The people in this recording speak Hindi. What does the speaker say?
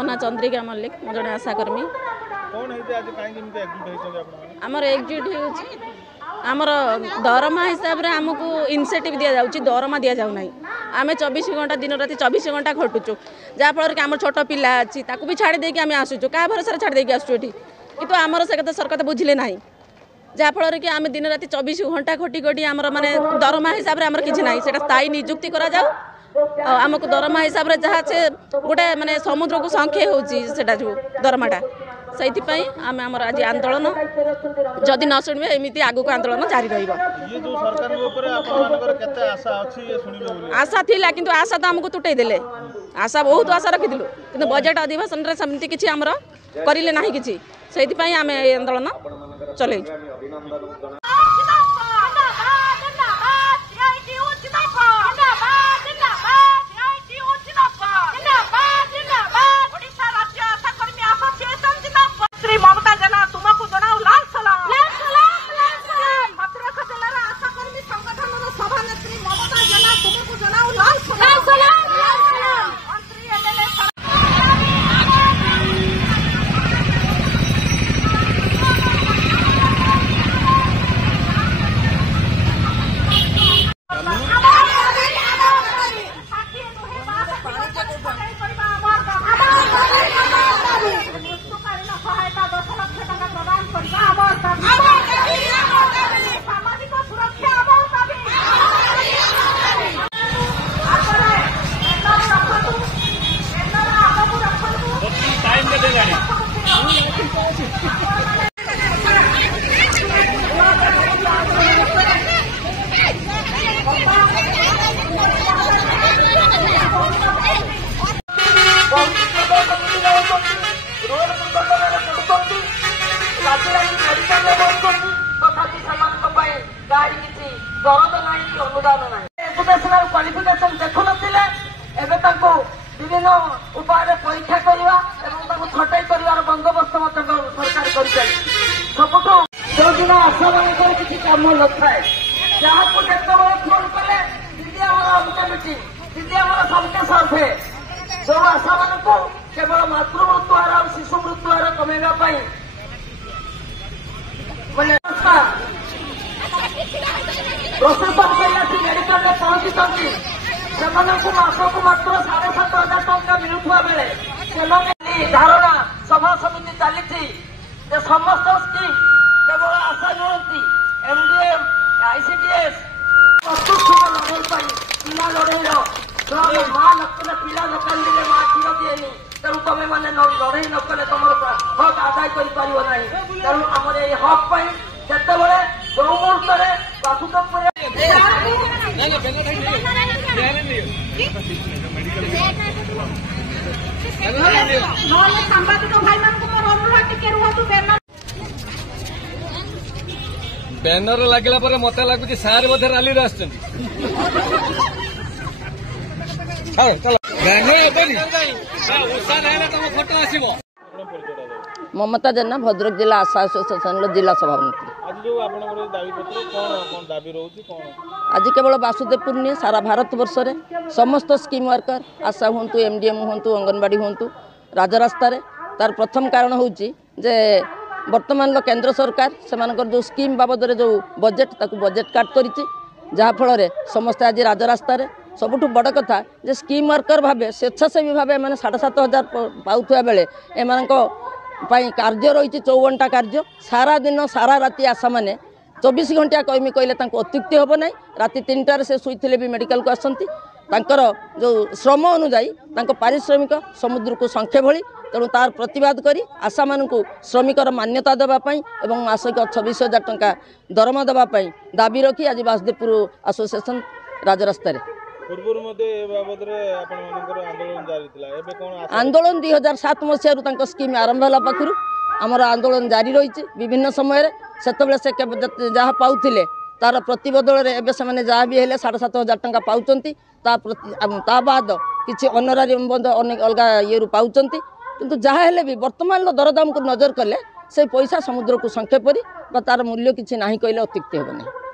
मो ना चंद्रिका मल्लिक मो जड़े आशाकर्मी आमर एकजुट होमर दरमा हिसाब से आमको इनसेटिव दि जाऊँगी दरमा दि जाऊना आम 24 घंटा दिन राति 24 घंटा खटुचु जहाँफल कि आम छोट पिला अच्छी भी छाड़ी देकी आम आसुचु क्या भरोसा छाड़ी देकी आसुँ ये कि आमर से कथा सरकार बुझिले ना जहाँफल कि आम दिन राति 24 घंटा खटी खटी आमर माने दरमा हिसाब से आमर किसी ना से स्थायी नियुक्ति करा जाऊ आमको दरमा हिसाब से जहाँ से गोटे माने समुद्र को संख्या होटा जो दरमाटा से आम आमर आज आंदोलन जदि न शुणे एमती आगू को आंदोलन जारी आशा थिला किंतु आशा तो आमको तुटई देले आशा बहुत आशा रखिलु कि बजेट अधिवेशन में सेमती किसी आमर करें ना कि से आम आंदोलन चल दरद ना अनुदान ना एजुकेशनल क्वालिफिकेशन देखु नथिले एबे ताको विभिन्न उपाय परीक्षा करवा एवं छटाई कर बंदोबस्त सरकार कर सबुठू जो दिन आशा मान किसी कम न थाए जहाँ को जितेबाला फोन कले दीदी अमके मीटिंग दीदी सबके साथे जो आशा मान को केवल मातृ मृत्यु हार और शिशु मृत्यु हार कमेवाई प्रशासन कैलासी मेडिकल में पहुंची से मासक मात्र 7,500 टंका मिलुवा बेले धारणा सभा समिति चली समस्त स्कीम केवल आशा नुहति एमडीएम आईसीडीएस प्रस्तुत लेवल पिला लड़े माँ नकले पिला दकान दिले माँ क्षीर दिए तेणु तुम मैंने लड़े नकले तुम हक आदाय कर तेणु आम हक केतबले जो मुहूर्त बासुदेवपुर सांबादिक भाई बैनर लगे मत लगुच सारे बोधे रैली फोटो आसो ममता जेना भद्रक जिला आशा एसोसिएशन जिला सभापति आज केवल बासुदेवपुर नहीं सारा भारत वर्ष रे समस्त स्कीम वर्कर आशा हूँ एमडीएम हूँ अंगनवाड़ी हूँ राजरास्तार तार प्रथम कारण हूँ जे वर्तमान केंद्र सरकार से जो स्कीम बाबद जो बजेट ताकू बजेट काट कर जहाँफल समस्ते आज राजरास्तार सबुठ बड़ कथा जे स्कीम वर्कर भाव स्वेच्छासेवी भाव एम 7,500 पाऊा बेले एम कार्य रही 54टा कार्य सारा दिन सारा राति आशा मैंने 24 घंटा कमी कहले अत्युक्ति हम ना राति 3टार से शुईले भी मेडिकल को आसती जो श्रम अनुजाई पारिश्रमिक समुद्र को संख्या भली तेणु तार प्रतिवाद करी आशा मानू श्रमिकर मान्यता देवाई और मासिक 26,000 टंका दरमा देवाई दाबी रखी आज बासुदेवपुर एसोसिएशन राजरास्तार आंदोलन 2007 मसीह स्कीम आरंभ है पाखु आमर आंदोलन जारी रही विभिन्न समय से जहाँ पाते तार प्रतिबदल से जहाँ भी 7,500 टंका पाँच बाद किसी अनरारी अनेक अलग ये पाँच किंतु जहाँ हेले भी वर्तमान दरदाम को नजर कले से पैसा समुद्र को संक्षेप तार मूल्य किसी ना कहले अत्युक्ति हेब नहीं।